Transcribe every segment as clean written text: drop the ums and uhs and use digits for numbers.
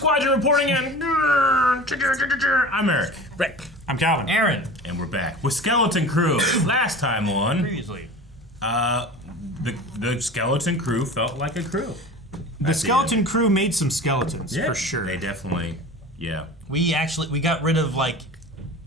Squadron reporting in. I'm Eric. Rick. I'm Calvin. Aaron. And we're back with Skeleton Crew. Last time on, Previously. the Skeleton Crew felt like a crew. The Skeleton Crew made some skeletons, for sure. They definitely, We got rid of, like,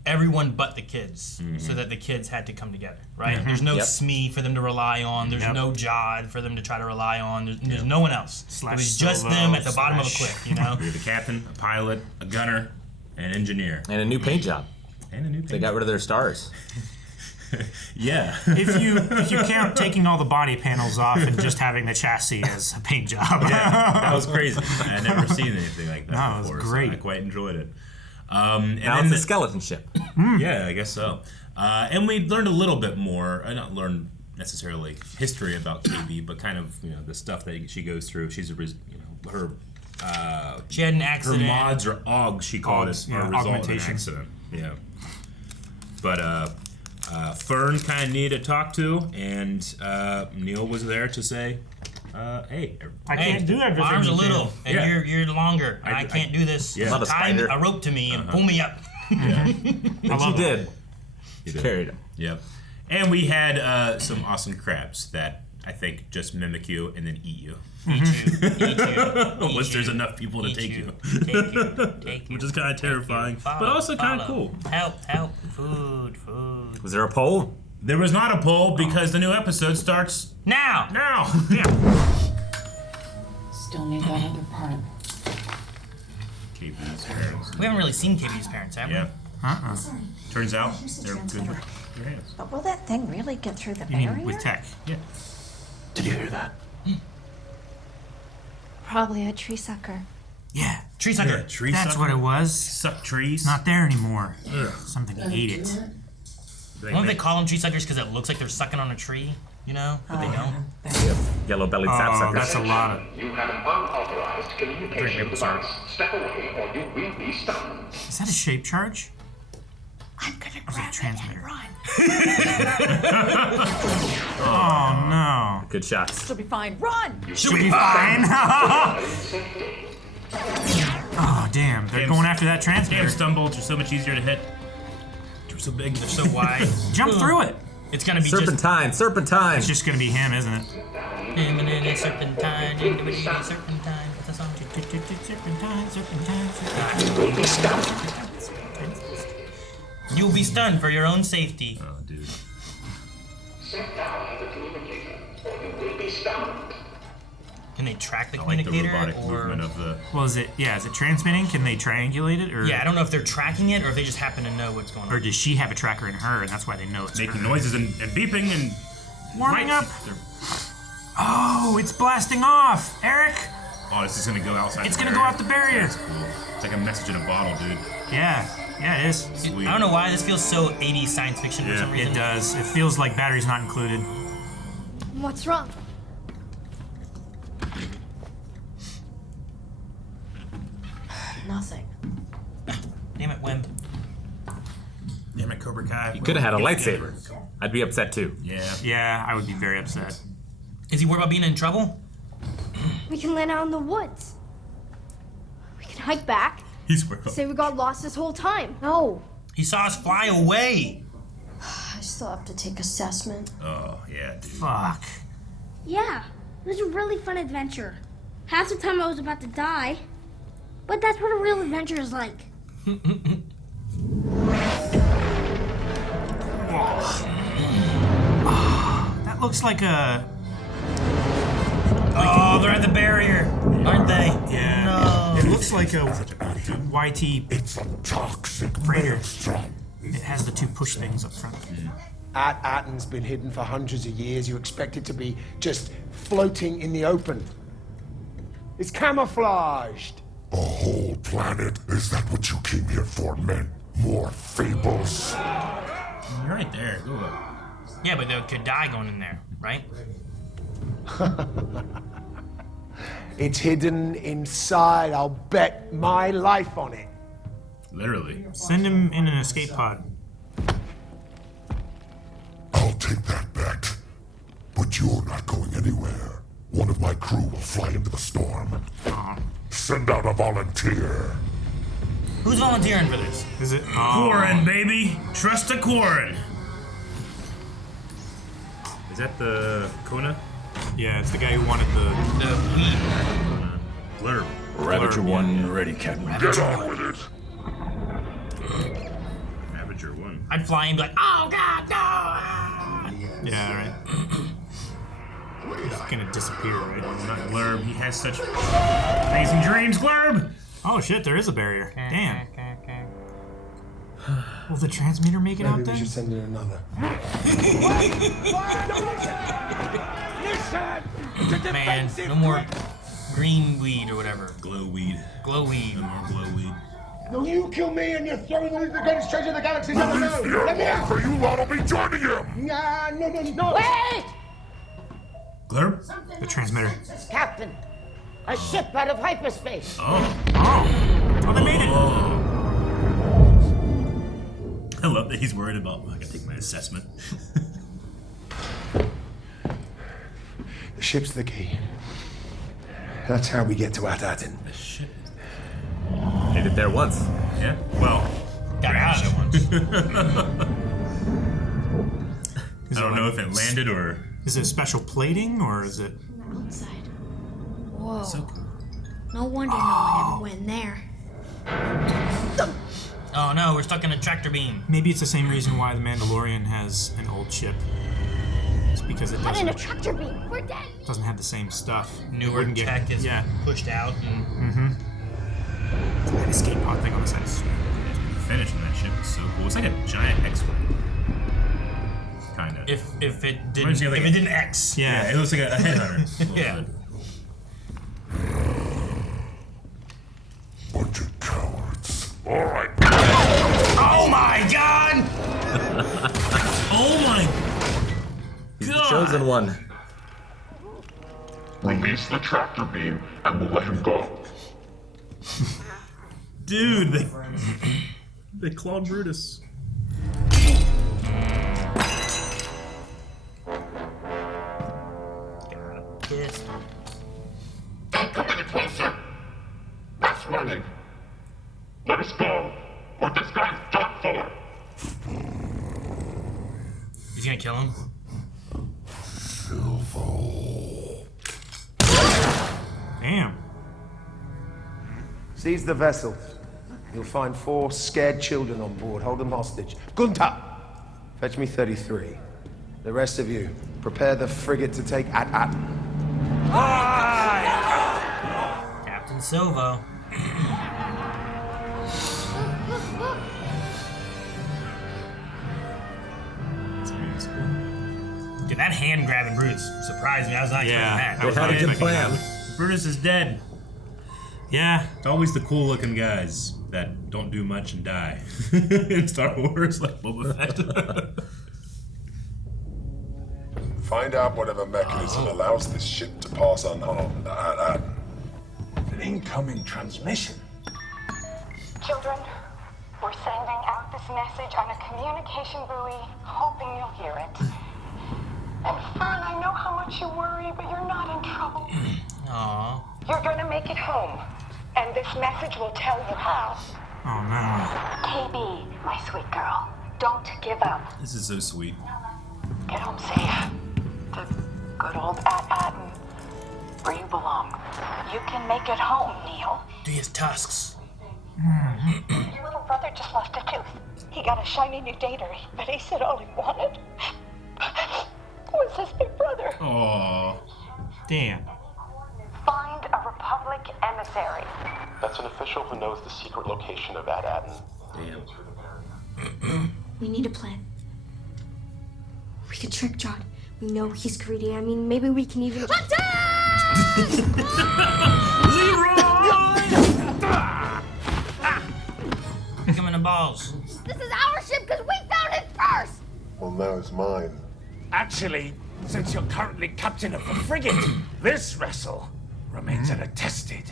everyone but the kids, so that the kids had to come together, right? There's no Smee for them to rely on. There's no Jod for them to try to rely on. There's no one else. It was just Silvo, them at the bottom of a cliff, you know? You're the captain, a pilot, a gunner, an engineer. And a new paint job. And a new They got rid of their stars. Yeah. If you count taking all the body panels off and just having the chassis as a paint job. Yeah, that was crazy. I had never seen anything like that before. It was great. So I quite enjoyed it. And now it's a skeleton ship. Yeah, I guess so. And we learned a little bit more. Not learned necessarily history about KB, but kind of the stuff that she goes through. She's her. She had an accident. Her mods or AUGs, she called it, are a result of an accident. Yeah. But Fern kind of needed to talk to, and Neil was there to say, hey, I can't do everything. My arms are you do. little, and you're longer, and I can't do this. Yeah. Not a Tie spider. a rope to me and pull me up. And she did. She carried him. Yep. And we had some awesome crabs that I think just mimic you and then eat you. Eat you. Unless there's enough people to take you. Take you. Which is kind of terrifying, but also kind of cool. Help. Food. Was there a poll? There was not a poll because the new episode starts Now. yeah. Still need that other part. KB's parents. We haven't really seen KB's parents, have we? Yeah. Turns out they're good with their hands. But will that thing really get through the You mean barrier? with tech? Yeah. Did you hear that? Probably a tree sucker. Yeah. Tree sucker. Tree That's sucker. what it was. Suck trees. Not there anymore. Ugh. Something ate it. Don't they call them tree suckers because it looks like they're sucking on a tree? You know, but they don't. Yellow-bellied Oh, sapsuckers. that's a lot of. You have an unauthorized communication device. Step away or you will be stunned. Is that a shape charge? I'm gonna Or is it a grab it transmitter? and run. Oh no. Good shots. She'll be fine. Run! Should be fine. Oh damn! They're going after that Damn, transmitter. stun bolts are so much easier to hit. They're so big. They're so wide. Jump through it. It's gonna be Serpentine. It's just gonna be him, isn't it? just serpentine. Serpentine. What's that song? You'll be stunned for your own safety. Oh, dude. Set down the communicator or you will be stunned. Can they track the I like the communicator robotic or? movement of the. Well, is it transmitting? Can they triangulate it, or Yeah, I don't know if they're tracking it or if they just happen to know what's going or on. does she have a tracker in her, and that's why they know it's Making her? noises and beeping and. Warming up. They're- Oh, it's blasting off, Eric. Oh, this is gonna go outside. It's the gonna go barrier. out the barrier. That's cool. It's like a message in a bottle, dude. Yeah, it is. Sweet. I don't know why this feels so 80s science fiction for Yeah. some reason. It does. It feels like batteries not included. What's wrong? Nothing. Damn it, Wim. Damn it, Cobra Kai. You could have had a lightsaber. I'd be upset too. Yeah. Yeah, I would be very upset. Is he worried about being in trouble? We can land out in the woods. We can hike back. He's worried. Say we got lost this whole time. No. He saw us fly away. I still have to take assessment. Oh yeah, dude. Fuck. Yeah, it was a really fun adventure. Half the time I was about to die. But that's what a real adventure is like. That looks like a. Oh, they're at the barrier, aren't they? Yeah. No. It looks like a YT It's a toxic freighter. maelstrom. It has the two push things up front. Atten's been hidden for hundreds of years. You expect it to be just floating in the open. It's camouflaged. A whole planet? Is that what you came here for, men? More fables? You're right there. Go up. Yeah, but they could die going in there, right? It's hidden inside. I'll bet my life on it. Literally. Send him in an escape pod. I'll take that bet. But you're not going anywhere. One of my crew will fly into the storm. Aw. Send out a volunteer. Who's volunteering for this? Is it? Quarren, baby! Trust a Quarren! Is that the Kona? Yeah, it's the guy who wanted the weed. Glerb. Ravager 1 ready, Captain. Get on with it. Ravager 1. I'd fly and be like, oh god, no! Yeah, right. He's gonna disappear, right? Not Glerb. He has such amazing dreams, Glerb! Oh shit, there is a barrier. Damn. Will the transmitter make it out Maybe we then? should send in another. Man, no more green weed or whatever. Glow weed. Glow weed. No more glow weed. No, you kill me and you're throwing the greatest treasure the galaxy's ever known. Let me out. For you lot will be joining him. Nah, no. Wait! Glerb? The transmitter. Captain, a ship out of hyperspace. Oh, they made it. I love that he's worried about, I gotta take my assessment. The ship's the key. That's how we get to At-Atin. The ship. Made it there once. Yeah? Well, Got out of it once. I don't know if it landed or... Is it special plating or is it? Outside. Whoa. So cool. No wonder no one ever went in there. Oh no, we're stuck in a tractor beam. Maybe it's the same reason why the Mandalorian has an old ship. It's because it Not in a doesn't, tractor beam. We're dead. doesn't have the same stuff. Newer Wouldn't get- tech is yeah. pushed out. And That escape pod thing on the side is sweet. The finish on that ship is so cool. It's like a giant X-wing. Kind of. if it didn't Reminds me of like if it didn't X. Yeah, it looks like a headhunter. A little Yeah. bit. Bunch of cowards. All right. Oh my god! Oh my He's God. the chosen one. Release the tractor beam and we'll let him go. Dude, they clawed Brutus. Pissed. Don't come any closer. That's running. Let us go, or this guy's done for. He's gonna kill him. Silvo. Damn. Seize the vessel. You'll find 4 scared children on board. Hold them hostage. Gunta! Fetch me 33. The rest of you, prepare the frigate to take At-Atin. Captain Silvo. Dude, that hand grabbing Brutus surprised me. I was not Yeah. expecting They had a good plan. Brutus is dead. Yeah. It's always the cool looking guys that don't do much and die. In Star Wars, like Boba Fett. Find out whatever mechanism allows this ship to pass unharmed to At-Atin. An incoming transmission. Children, we're sending out this message on a communication buoy, hoping you'll hear it. And Fern, I know how much you worry, but you're not in trouble. Aww. You're gonna make it home, and this message will tell you how. Oh no. KB, my sweet girl, don't give up. This is so sweet. Get home safe. To good old At-Atin, where you belong. You can make it home, Neil. Do his tusks. Your little brother just lost a tooth. He got a shiny new data, but he said all he wanted was his big brother. Aww. Damn. Find a Republic emissary. That's an official who knows the secret location of At-Atin. Damn. We need a plan. We could trick John. We know he's greedy. I mean, maybe we can even. Kick him in the balls. This is our ship because we found it first. Well, now it's mine. Actually, since you're currently captain of the frigate, this vessel remains unattested.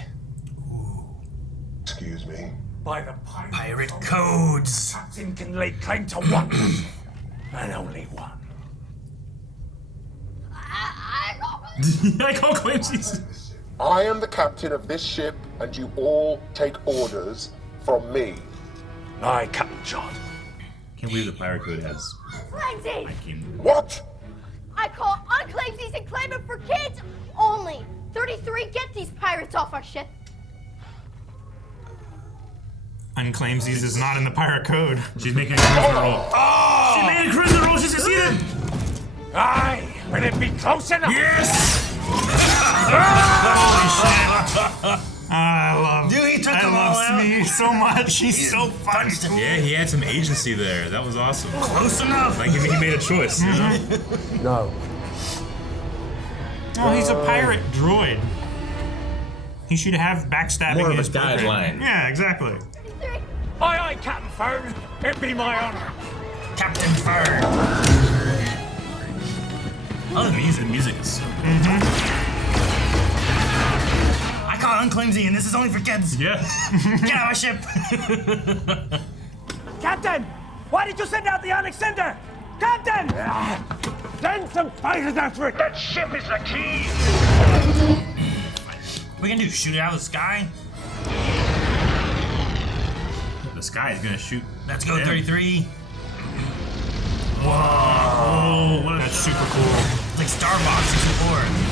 Excuse me. By the Pirate codes. captain can lay claim to one vessel, and only one. I call claims he's... I am the captain of this ship, and you all take orders from me. Aye, Captain John. Can't believe the pirate code has. Clancy! What? I call unclaimsies and claim it for kids only. 33, get these pirates off our ship. Unclaimsies is not in the pirate code. She's making a cruiser roll. Oh! She made a cruiser roll. She succeeded. Aye, will it be close enough? Yes! I love. Dude, he took them all out. Smee so much. He's so funny. Yeah, he had some agency there. That was awesome. Close enough. Like he made a choice. You know? No. Oh, he's a pirate droid. He should have backstabbing. More of a his program. guideline. Yeah, exactly. Aye, aye, Captain Fern. It be my honor. Captain Fern. Oh, the music is so good. I call it unclaimsy, and this is only for kids. Yeah. Get out of my ship. Captain, why did you send out the Onyx Cinder? Captain! Send some fighters after it. That ship is the key. What we gonna do? Shoot it out of the sky? The sky is gonna shoot. Let's go, 33. Whoa! That's super cool. It's like Starbucks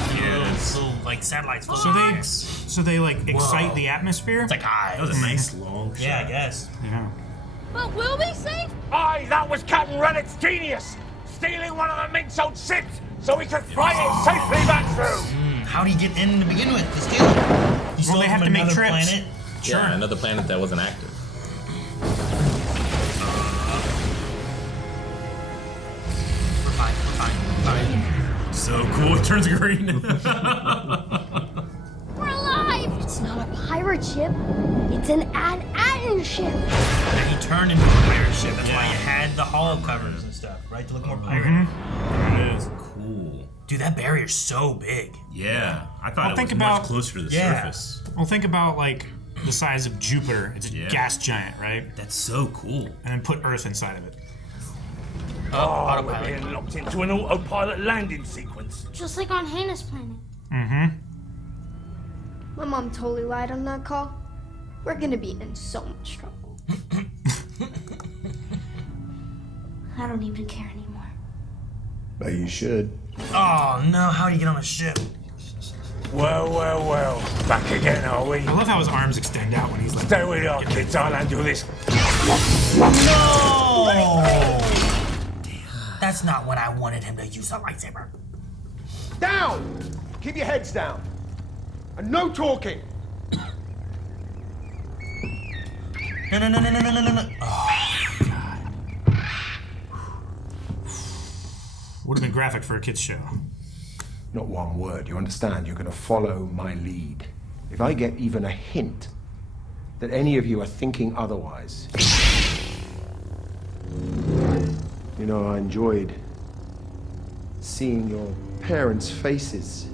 64. Yes. Little like satellites. So they like excite the atmosphere. It's like high. That was a nice long shot. Yeah, I guess. Yeah. But will we safe? Aye, that was Captain Rennett's genius. Stealing one of the Mink's old ships so we could fly it safely back through. How'd he get in to begin with to steal it? He stole they it have from to make another trips. planet? Sure. Yeah, another planet that wasn't active. We're fine. So cool. It turns green. We're alive! It's not a pirate ship. It's an Ad-Atten ship. Yeah, he turned into a pirate ship. That's why you had the hull covers and stuff, right? To look more pirate. There it is. Cool. Dude, that barrier's so big. Yeah, I thought think it was about- much closer to the Yeah. surface. Well, think about like the size of Jupiter. It's a gas giant, right? That's so cool. And then put Earth inside of it. Oh, we're being locked into an autopilot landing sequence. Just like on Hannah's planet. Mm-hmm. My mom totally lied on that call. We're gonna be in so much trouble. I don't even care anymore. But you should. Oh no, how do you get on a ship? Well. Back again, are we? I love how his arms extend out when he's like. Stay where you are, kids. I'll handle this. No! That's not when I wanted him to use a lightsaber. Down! Keep your heads down. And no talking. No. Oh, God. Would have been graphic for a kid's show. Not one word, you understand? You're gonna follow my lead. If I get even a hint that any of you are thinking otherwise. You know, I enjoyed seeing your parents' faces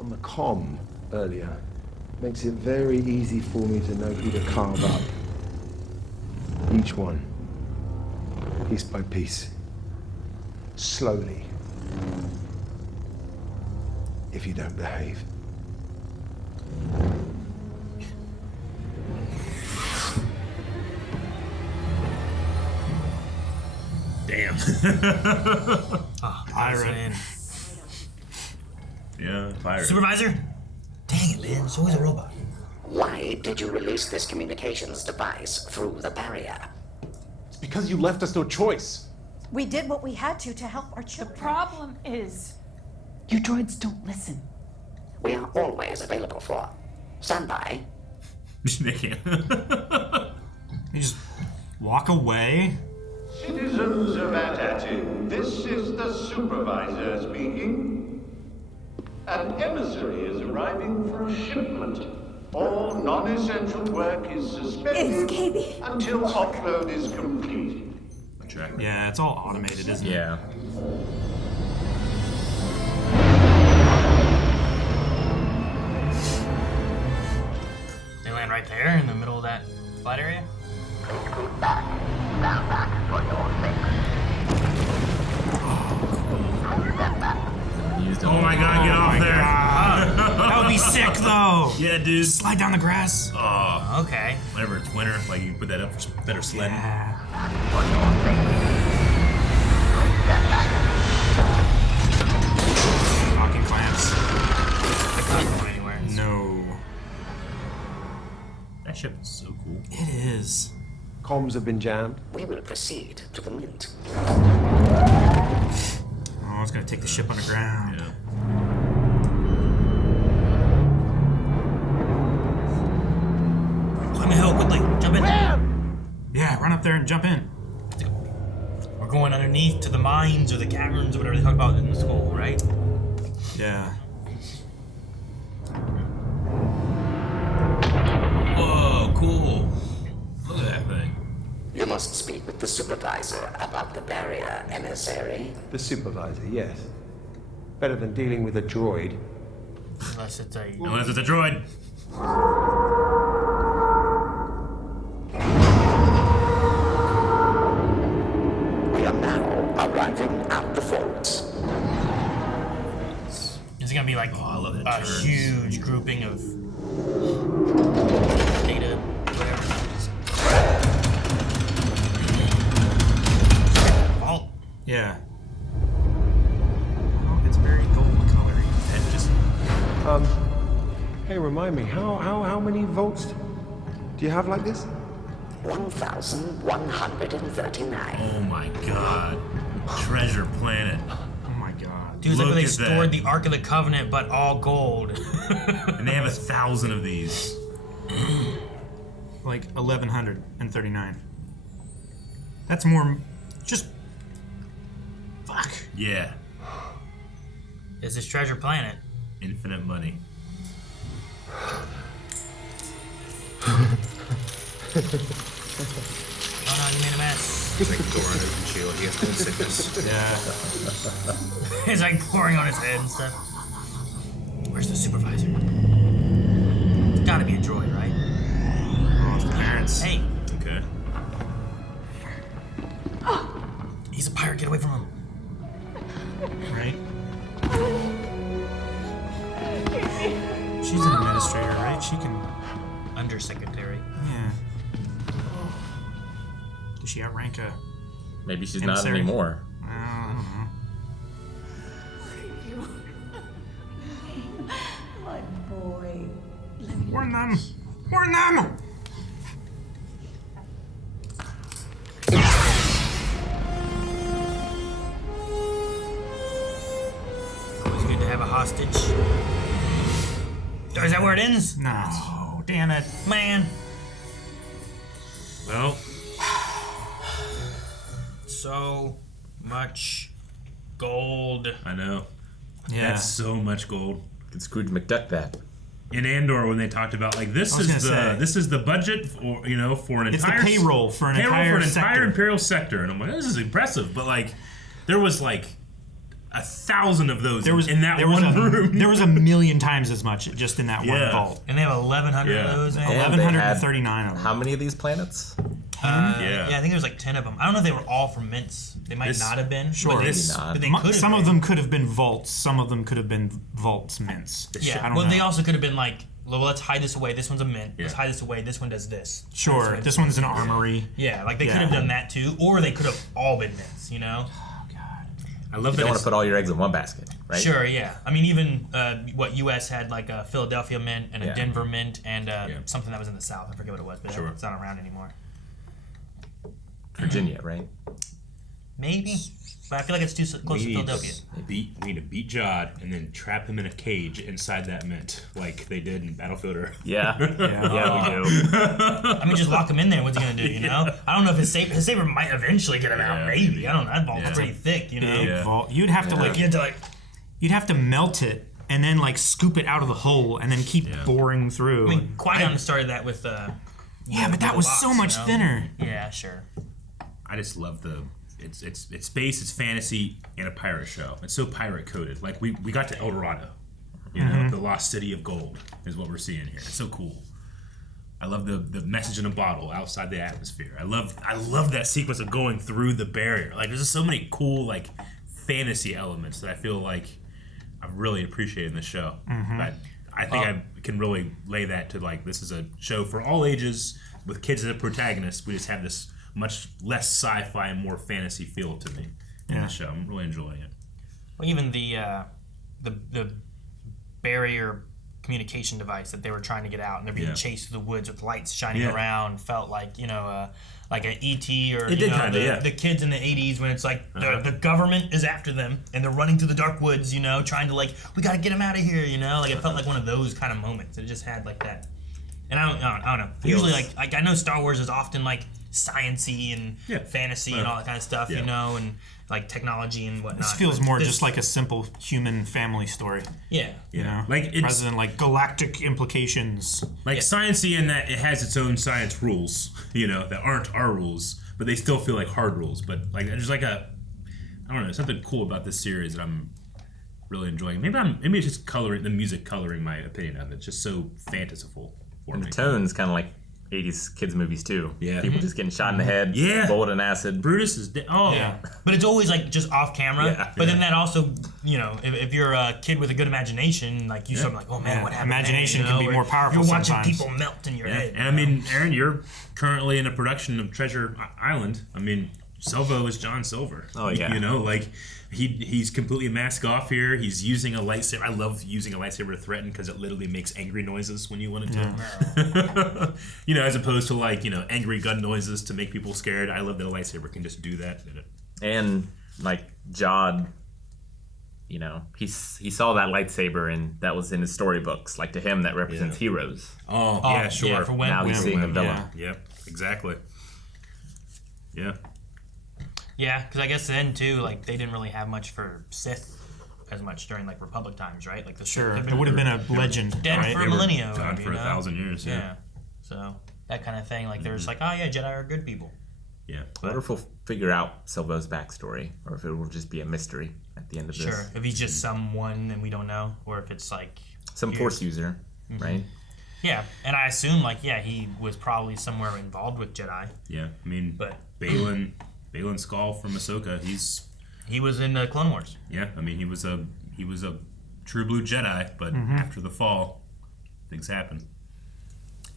on the comm earlier. Makes it very easy for me to know who to carve up. Each one, piece by piece, slowly. If you don't behave. Damn. Pirate. Yeah, pirate. Supervisor? Dang it, man. It's always a robot. Why did you release this communications device through the barrier? It's because you left us no choice. We did what we had to help our children. The problem is, you droids don't listen. We are always available for standby. They can't. You just walk away. Citizens of Atatin, this is the supervisor speaking. An emissary is arriving for a shipment. All non-essential work is suspended until offload is completed. Yeah, it's all automated, isn't it? Yeah. They land right there in the middle of that flight area? Oh my god, get off there. That gonna be sick though. Yeah, dude. Slide down the grass. Oh, okay. Whenever it's winter, like you put that up for better sledding. Locking clamps. I can't go anywhere. No. That ship is so cool. It is. Comms have been jammed. We will proceed to the mint. Oh, it's gonna take the ship underground. Yeah. Climb the hill quickly. Jump in. Yeah, run up there and jump in. We're going underneath to the mines or the caverns or whatever they talk about in the school, right? Yeah. Whoa, cool. Look at that thing. You must speak with the supervisor about the barrier, emissary. The supervisor, yes. Better than dealing with a droid. Unless it's a droid. We are now arriving at the vaults. Is it gonna be like a huge grouping of data, whatever? Vault. Yeah. Oh, it's very gold coloring. And just Hey, remind me, how many votes do you have like this? 1,139. Oh my god. Treasure planet. Oh my god. Dude, it's like Look where they at stored that. the Ark of the Covenant, but all gold. And they have 1,000 of these. Like 1,139. That's more. Just. Fuck. Yeah. Is this treasure planet? Infinite money. Oh no, you made a mess. It's like door on open shield. He has cold sickness. Yeah. It's like pouring on his head and stuff. Where's the supervisor? It's gotta be a droid, right? Oh, it's the parents. Hey, Okay. he's a pirate. Get away from him. Right? She's an administrator, right? She can. Undersecretary. Yeah. Does she outrank a. Maybe she's not emissary? anymore. I don't know. My boy. Warn them! Warn them! Always good to have a hostage. Oh, is that where it ends? No, damn it. Man. Well, So much gold. I know. Yeah. That's so much gold. Can Scrooge McDuck that? In Andor, when they talked about like this is the budget for for an It's entire the payroll for an entire sector. imperial sector, and I'm like, this is impressive. But like, there was like 1,000 of those in that one room. There was 1,000,000 times as much just in that one vault. And they have 1,100 of those, man. 1,139 of them. How many of these planets? Yeah, I think there's like 10 of them. I don't know if they were all from mints. They might not have been. Sure. But they could have Some been. of them could have been vaults. Some of them could have been vaults mints. Yeah, I don't well, know. they also could have been like, well, let's hide this away. This one's a mint. Let's hide this away. This one does this. Sure, this one's an armory. Yeah, like they could have done that too, or they could have all been mints, you know? I love You that. don't want to put all your eggs in one basket, right? Sure, yeah. I mean, even what U.S. had like a Philadelphia mint and a Yeah. Denver mint and something that was in the South. I forget what it was, but Sure. it's not around anymore. Virginia, right? Maybe, but I feel like it's too close to Philadelphia. We need to beat Jod and then trap him in a cage inside that mint, like they did in Battlefield Earth. Yeah, we do. I mean, just lock him in there. What's he gonna do? You know? I don't know if his saber might eventually get him out. Maybe I don't know. That vault's pretty thick. You know? Big vault. You'd have to you'd have to melt it and then like scoop it out of the hole and then keep boring through. I mean, Qui-Gon started that with. Yeah, but that was so much thinner. Yeah, sure. I just love it's space, it's fantasy, and a pirate show. It's so pirate coded. Like we got to El Dorado, you know, the lost city of gold is what we're seeing here. It's so cool. I love the message in a bottle outside the atmosphere. I love that sequence of going through the barrier. Like there's just so many cool like fantasy elements that I feel like I've really appreciated in the show. But I think I can really lay that to like this is a show for all ages with kids as a protagonist. We just have this much less sci-fi and more fantasy feel to me in the show. I'm really enjoying it. Well, even the barrier communication device that they were trying to get out, and they're being chased through the woods with lights shining around, felt like like an ET or the kids in the 80s when it's like the government is after them and they're running through the dark woods, trying to like we gotta get them out of here, like it felt like one of those kind of moments. It just had like that, and I don't know. Usually like I know Star Wars is often like science-y and fantasy and all that kind of stuff, and like technology and whatnot. This feels more just like a simple human family story. Yeah. Like it's, rather than like galactic implications. Like science-y in that it has its own science rules, that aren't our rules, but they still feel like hard rules. But like there's like I don't know, something cool about this series that I'm really enjoying. Maybe it's just the music coloring my opinion of it. It's just so fantastical for me. The tone's kind of like 80s kids movies too. Yeah. People just getting shot in the head, bullet and acid. Brutus is dead. But it's always like just off camera. But then that also, if you're a kid with a good imagination, like you something like, oh man, what happened? Imagination can be more powerful. You're watching sometimes. people melt in your head. And I mean, Aaron, you're currently in a production of Treasure Island. I mean, Silvo is John Silver. Oh yeah. Like he's completely mask off here. He's using a lightsaber. I love using a lightsaber to threaten because it literally makes angry noises when you want it to. As opposed to like angry gun noises to make people scared. I love that a lightsaber can just do that. And like Jod, he saw that lightsaber and that was in his storybooks. Like to him, that represents heroes. Oh yeah, sure. Yeah, now he's seeing a villain. Yep, exactly. Yeah. Yeah, because I guess then too, like they didn't really have much for Sith as much during like Republic times, right? Like the Sure, it would have been a legend, dead right? for a millennium, gone for 1,000 years. Yeah. So that kind of thing, like there's like, oh yeah, Jedi are good people. Yeah. I wonder if we'll figure out Silvo's backstory, or if it will just be a mystery at the end of this. Sure, if he's just someone and we don't know, or if it's like some Force user, right? Yeah, and I assume like he was probably somewhere involved with Jedi. Yeah, I mean, Balin Skull from Ahsoka, he was in Clone Wars. Yeah, I mean he was a true blue Jedi, but after the fall, things happen.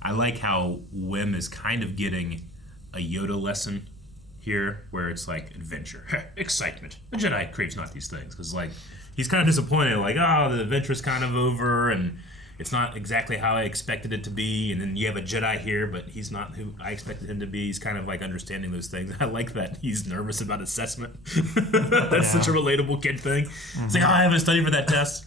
I like how Wim is kind of getting a Yoda lesson here, where it's like adventure, excitement. The Jedi craves not these things because like he's kind of disappointed, like the adventure's kind of over and it's not exactly how I expected it to be, and then you have a Jedi here, but he's not who I expected him to be. He's kind of like understanding those things. I like that he's nervous about assessment. That's such a relatable kid thing. It's like, I haven't studied for that test.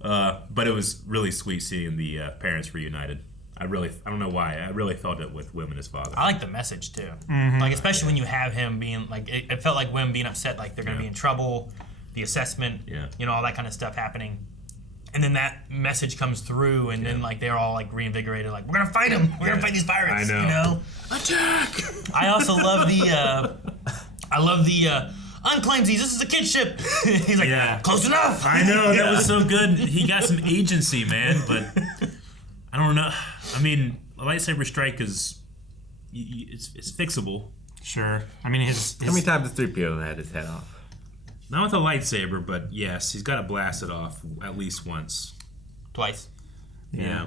But it was really sweet seeing the parents reunited. I don't know why. I really felt it with Wim and his father. I like the message too. Like especially when you have him being like, it felt like Wim being upset, like they're going to be in trouble, the assessment, all that kind of stuff happening. And then that message comes through, and then like they're all like reinvigorated, like we're gonna fight them, we're gonna fight these pirates, I know. Attack! I also love the unclaimsies. This is a kid ship. He's like, close enough. I know that was so good. He got some agency, man. But I don't know. I mean, a lightsaber strike is it's fixable. Sure. I mean, his how many times has 3PO had his head off? Not with a lightsaber, but yes, he's got to blast it off at least once. Twice. Yeah.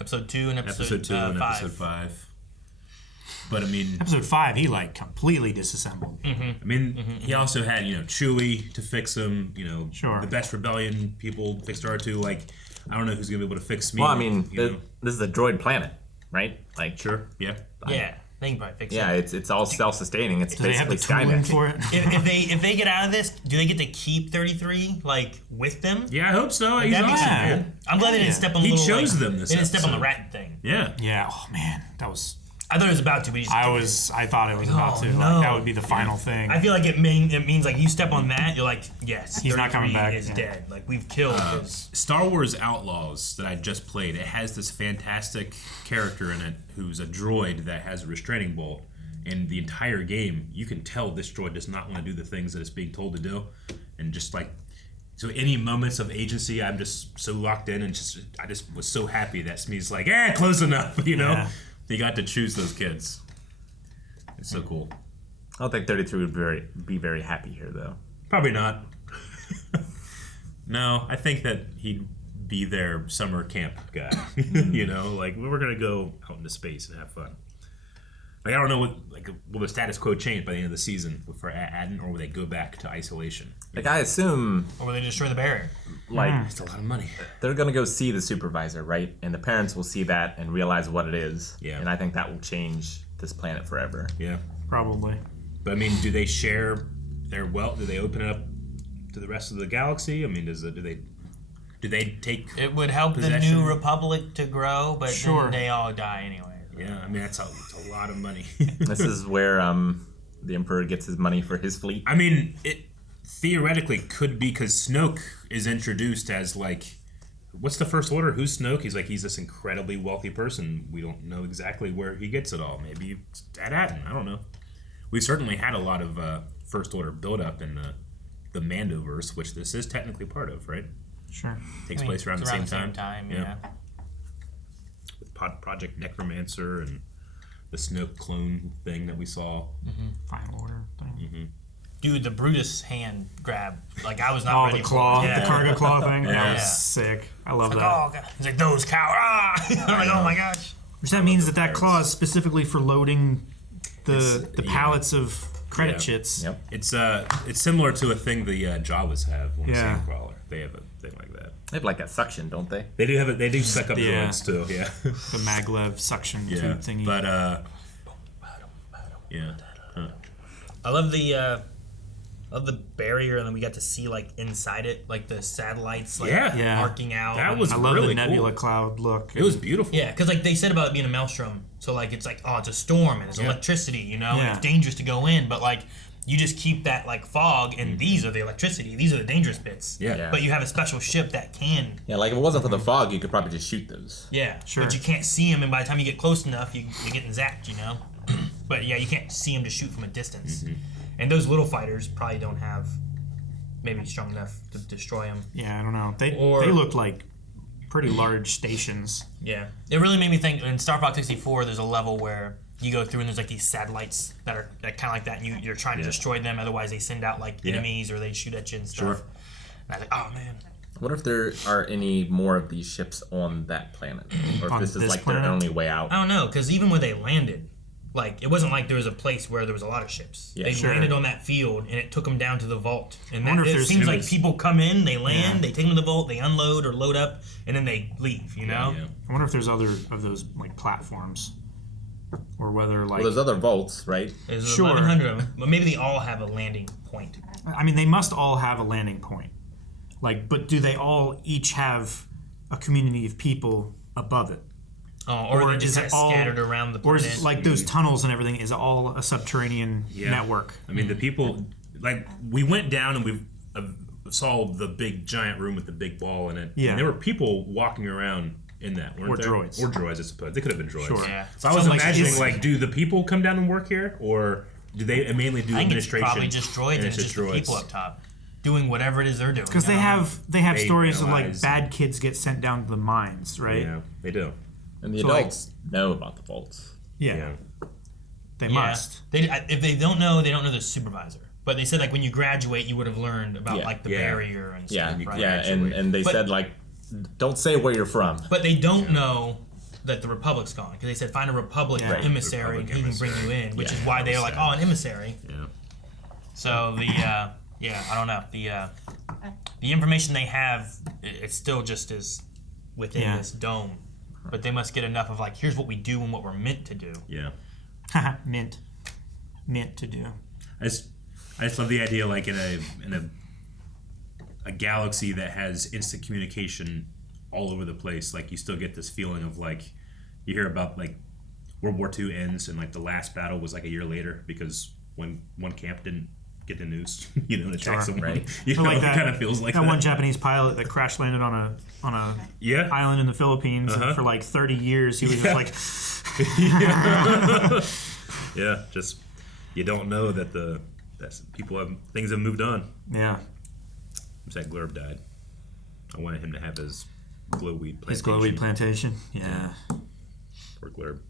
Episode 2 and episode 2 and 5. episode 5. But I mean, episode 5, he like completely disassembled. I mean, he also had Chewie to fix him. Sure. The best rebellion people fixed R2. Like, I don't know who's gonna be able to fix me. Well, I mean, this is a droid planet, right? Like, sure, yeah. They can probably fix it. Yeah, it's all self-sustaining. It's Do they have the basically tooling Skynet. for it? if they get out of this, do they get to keep 33 like with them? Yeah, I hope so. Like, He's that'd be awesome. so cool. I'm glad they didn't step on the He little, chose like, them this They didn't step on the episode. rat thing. Yeah. Yeah. Oh man, that was. I thought it was about to, but he just I thought it was about to. no. Like, that would be the final thing. I feel like it means like you step on that, you're like, yes, He's not coming 33 back. is dead. Like we've killed his. Star Wars Outlaws that I just played, it has this fantastic character in it who's a droid that has a restraining bolt. And the entire game, you can tell this droid does not want to do the things that it's being told to do. And just like, so any moments of agency, I'm just so locked in and I just was so happy that Smee's like, close enough, Yeah. He got to choose those kids. It's so cool. I don't think 33 would be very happy here, though. Probably not. No, I think that he'd be their summer camp guy. You know, like we're gonna go out into space and have fun. Like I don't know what will the status quo change by the end of the season for Aden, or will they go back to isolation? Like I assume, or will they destroy the barrier? Like it's a lot of money. They're gonna go see the supervisor, right? And the parents will see that and realize what it is. Yeah. And I think that will change this planet forever. Yeah. Probably. But I mean, do they share their wealth? Do they open it up to the rest of the galaxy? I mean, do they take? It would help possession? the new republic to grow, but then they all die anyway. Yeah, I mean that's a lot of money. This is where the Emperor gets his money for his fleet. I mean, it theoretically could be because Snoke is introduced as like, what's the First Order? Who's Snoke? He's this incredibly wealthy person. We don't know exactly where he gets it all. Maybe it's at Aden. I don't know. We certainly had a lot of First Order buildup in the Mandoverse, which this is technically part of, right? Sure. Takes place around the same time. Yeah. With Project Necromancer and the Snoke clone thing that we saw. Final Order thing. Dude, the Brutus hand grab, like I was not ready the claw, for it. the cargo claw thing. Yeah. That was sick. I love It's that. like, oh, God. He's like, those cowards. I'm like, oh my gosh. Which that means that claw is specifically for loading the pallets of credit chits. Yep. It's similar to a thing the Jawas have on the Sandcrawler. They have a thing like that. They have like a suction, don't they? They do have it. They do suck up droids too. Yeah. The maglev suction tube thingy. But yeah. Huh. I love the barrier, and then we got to see like inside it, like the satellites like arcing out. That was I love really the nebula cool. cloud look. It was beautiful. Yeah, because like they said about it being a maelstrom, so like it's like, oh, it's a storm and it's electricity, you know, and it's dangerous to go in, but like you just keep that like fog, and these are the electricity, these are the dangerous bits. Yeah. But you have a special ship that can. Yeah, like if it wasn't for the fog, you could probably just shoot those. Yeah, Sure. But you can't see them, and by the time you get close enough, you're getting zapped, you know. But yeah, you can't see them to shoot from a distance, and those little fighters probably don't have maybe strong enough to destroy them. Yeah, I don't know. They looked like pretty large stations. Yeah, it really made me think. In Star Fox 64, there's a level where you go through and there's like these satellites that are kind of like that, and you're trying to destroy them. Otherwise, they send out like enemies or they shoot at you and stuff. Sure. And I was like, oh man. I wonder if there are any more of these ships on that planet, or if this is like their only way out. I don't know, because even when they landed, like it wasn't like there was a place where there was a lot of ships. Yeah, they landed on that field, and it took them down to the vault. And wonder if it there's- seems it like was- people come in, they land, they take them to the vault, they unload or load up, and then they leave. You know? Yeah. I wonder if there's other of those like platforms, or whether like. Well, there's other vaults, right? There's Sure. 1,100 of them, but maybe they all have a landing point. I mean, they must all have a landing point. Like, but do they all each have a community of people above it? Oh, or they just is kind it of all scattered around the Or planet. is it like those tunnels and everything? Is it all a subterranean network? I mean, the people, like, we went down and we saw the big giant room with the big ball in it. Yeah. And there were people walking around in that, weren't Or there? droids. Or droids, I suppose. They could have been droids. Sure. Yeah. So I was So, like, imagining, is- like, do the people come down and work here? Or do they mainly do I think it's administration? probably just droids and it's just the people up top doing whatever it is they're doing. Because they you know? have They stories of like analyze. bad kids get sent down to the mines, right? Yeah, they do. And the So, like- adults know about the vaults. Yeah. They Yeah. must. If they don't know the supervisor. But they said like when you graduate, you would have learned about Yeah. like the Yeah. barrier and Yeah, stuff. Right? yeah, and they But- said like, don't say where you're from. But they don't know that the Republic's gone because they said find a Republic Right. emissary Republic who can bring you in, which Yeah, is why they're that like, was oh, an emissary. Yeah. So the I don't know the information they have, it still just is within Yeah. this dome. But they must get enough of like, here's what we do and what we're meant to do. Yeah. Mint to do. I just love the idea, like in a galaxy that has instant communication all over the place. Like you still get this feeling of like you hear about like World War II ends and like the last battle was like a year later because one camp didn't get the news, you know, and attack someone. right. You So know, like it that, kind of feels like that that. one Japanese pilot that crash landed on a Yeah. island in the Philippines, and for like 30 years he was just like, Yeah, just you don't know that things have moved on. yeah, That Glerb died. I wanted him to have his glowweed plantation. his glowweed plantation. Yeah, Poor Glerb.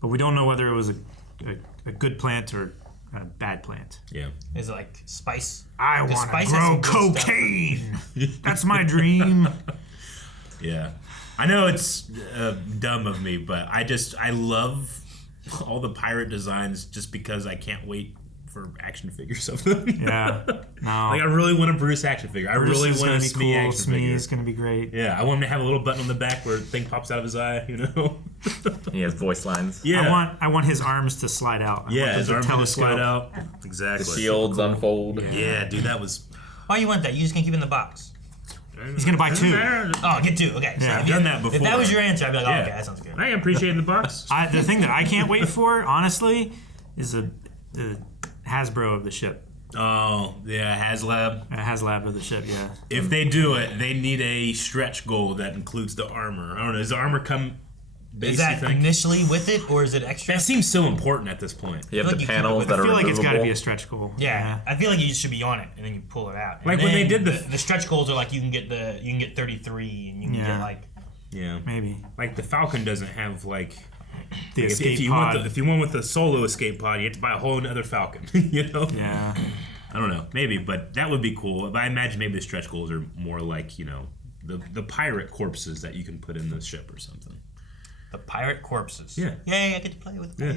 but we don't know whether it was a good plant or a bad plant. Yeah. Is it like spice? I 'Cause want to spice has grow some good stuff. cocaine. That's my dream. Yeah. I know it's dumb of me, but I love all the pirate designs just because I can't wait for action figures of them. Yeah. No. Like, I really want a Brutus action figure. Brutus I really want a be Smee cool. action Smee figure. is going to be great. Yeah, I want him to have a little button on the back where a thing pops out of his eye, you know? He has voice lines. Yeah. I want his arms to slide out. Yeah, his arms to slide out. Exactly. The shields unfold. Yeah, dude, that was... Why you want that? You just can't keep it in the box. He's going to buy 2. Oh, get 2. Okay. Yeah, so I've done that before. If that was your answer, I'd be like, oh, okay, that sounds good. I appreciate the box. The thing that I can't wait for, honestly, is the Hasbro of the ship. Oh, yeah, HasLab. HasLab of the ship, yeah. If they do it, they need a stretch goal that includes the armor. I don't know, does the armor come base, Is that you think? initially with it, or is it extra? That seems so important at this point. You have the panels that I are feel like it's got to removable. be a stretch goal. Yeah, I feel like you should be on it, and then you pull it out. Like And when they then did the stretch goals are like you can get 33, and you can get like Yeah, maybe. Like the Falcon doesn't have like the like escape if you pod. if you went with the solo escape pod, you have to buy a whole other Falcon. You know? Yeah. I don't know, maybe, but that would be cool. But I imagine maybe the stretch goals are more like, you know, the pirate corpses that you can put in the ship or something. the pirate corpses. Yeah. Yay! I get to play with them.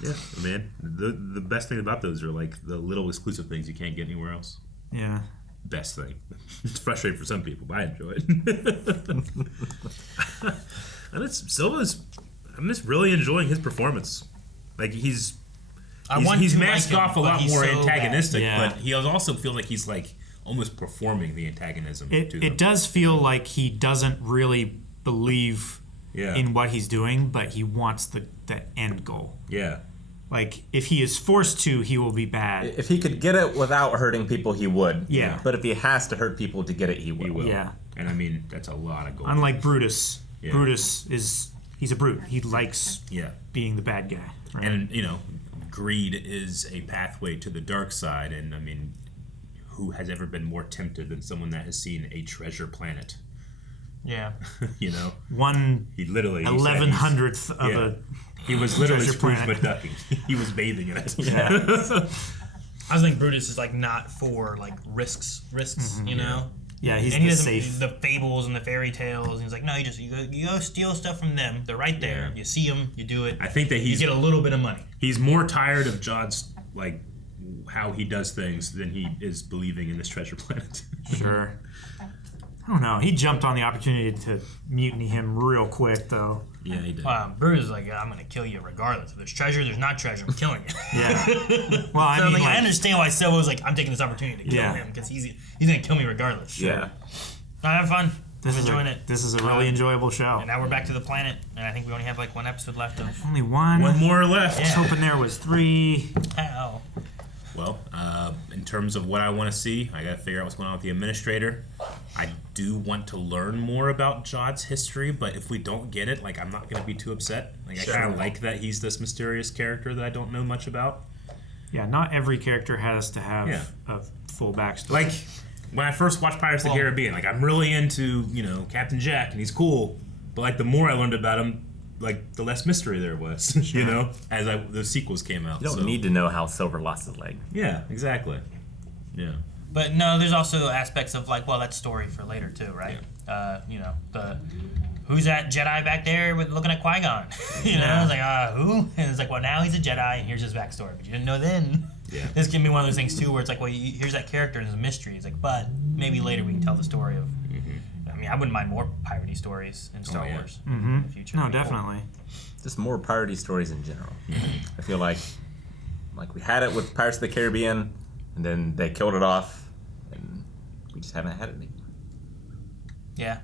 Yeah, man. The best thing about those are like the little exclusive things you can't get anywhere else. Yeah. Best thing. It's frustrating for some people, but I enjoy it. And Silva's. I'm just really enjoying his performance. Like he's masked off a lot more antagonistic, but he also feels like he's like almost performing the antagonism. It does feel like he doesn't really believe in what he's doing, but he wants the end goal. Yeah. Like, if he is forced to, he will be bad. If he could get it without hurting people, he would. Yeah. But if he has to hurt people to get it, he will. He will. Yeah. And I mean, that's a lot of gold. Unlike Brutus. Yeah. Brutus he's a brute. He likes being the bad guy. Right? And, you know, greed is a pathway to the dark side. And, I mean, who has ever been more tempted than someone that has seen a treasure planet? Yeah. You know? He literally 1100th of a he was literally treasure Scrooge planet. McDucking. He was bathing in it. Yeah. I was thinking Brutus is like not for like risks, you know. Yeah, he's and he doesn't safe. the fables and the fairy tales. And he's like, no, you go steal stuff from them. They're right there. You see them, you do it. I think that you get a little bit of money. He's more tired of Jod's like how he does things than he is believing in this treasure planet. Sure. I don't know. He jumped on the opportunity to mutiny him real quick, though. Yeah, he did. Brutus is like, I'm going to kill you regardless. If there's treasure, there's not treasure. I'm killing you. Yeah. Well, I mean, I understand why Silvo was like, I'm taking this opportunity to kill him because he's going to kill me regardless. Sure. Yeah. I have fun. I'm This enjoying it. This is a really enjoyable show. And now we're back to the planet, and I think we only have like one episode left of. Only one. One more left. I was hoping there was 3. Ow. Well, in terms of what I want to see, I got to figure out what's going on with the administrator. I do want to learn more about Jod's history, but if we don't get it, like I'm not going to be too upset. Like I kind of like that he's this mysterious character that I don't know much about. Yeah, not every character has to have a full backstory. Like when I first watched Pirates of the Caribbean, like I'm really into Captain Jack and he's cool, but like the more I learned about him, like the less mystery there was, you know, as the sequels came out. You don't need to know how Silver lost his leg. Yeah, exactly. Yeah. But no, there's also aspects of like, well, that's story for later too, right? Yeah. Who's that Jedi back there with looking at Qui-Gon? you know, it's like, who? And it's like, well, now he's a Jedi, and here's his backstory, but you didn't know then. Yeah. This can be one of those things too, where it's like, well, here's that character and there's a mystery. It's like, but maybe later we can tell the story of. I mean, I wouldn't mind more piratey stories in Star Wars in the future. No, definitely. Just more piratey stories in general. I feel like we had it with Pirates of the Caribbean, and then they killed it off, and we just haven't had it anymore. Yeah.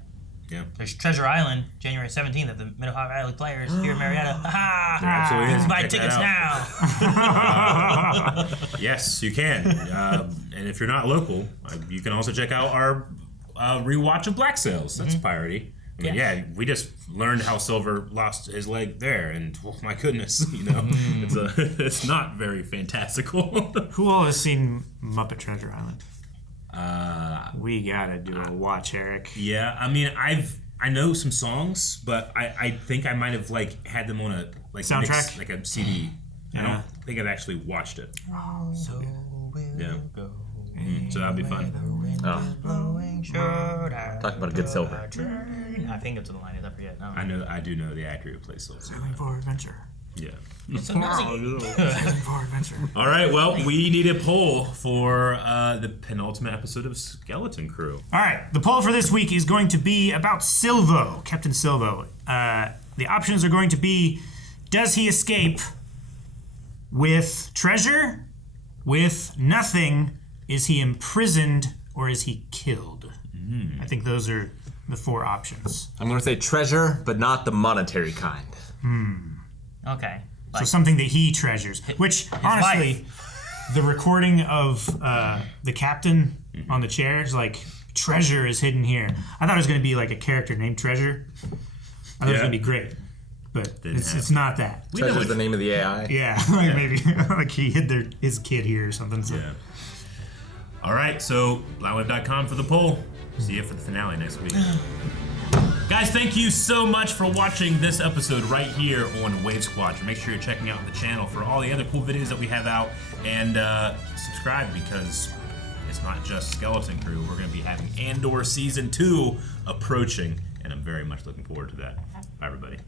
Yeah. There's Treasure Island, January 17th at the Mid-Ohio Valley Players here in Marietta. Ha There absolutely You is. can buy Check tickets that now. Yes, you can. And if you're not local, you can also check out our rewatch of Black Sails. That's piratey. I mean, we just learned how Silver lost his leg there, and oh my goodness, it's not very fantastical. Who all has seen Muppet Treasure Island? We gotta do a watch, Eric. Yeah, I mean, I know some songs, but I think I might have like had them on a soundtrack, mix, like a CD. I don't think I've actually watched it. So we'll go. So that'll be fun. Talk about a good Silver. I think it's in the line. I forget. I do know the actor who plays Silver. Sailing for adventure. Yeah. Sailing for adventure. All right, well, we need a poll for the penultimate episode of Skeleton Crew. All right, the poll for this week is going to be about Silvo, Captain Silvo. The options are going to be, does he escape with treasure, with nothing, is he imprisoned, or is he killed? I think those are the 4 options. I'm going to say treasure, but not the monetary kind. Okay. So something that he treasures, which honestly, the recording of the captain on the chair is like, treasure is hidden here. I thought it was going to be like a character named Treasure. I thought it was going to be great, but it's not that. Treasure's the name of the AI? Yeah, like maybe like he hid his kid here or something. So. Yeah. All right, so blindweb.com for the poll. See you for the finale next week. Guys, thank you so much for watching this episode right here on Wave Squadron. Make sure you're checking out the channel for all the other cool videos that we have out, and subscribe because it's not just Skeleton Crew. We're going to be having Andor Season 2 approaching, and I'm very much looking forward to that. Bye, everybody.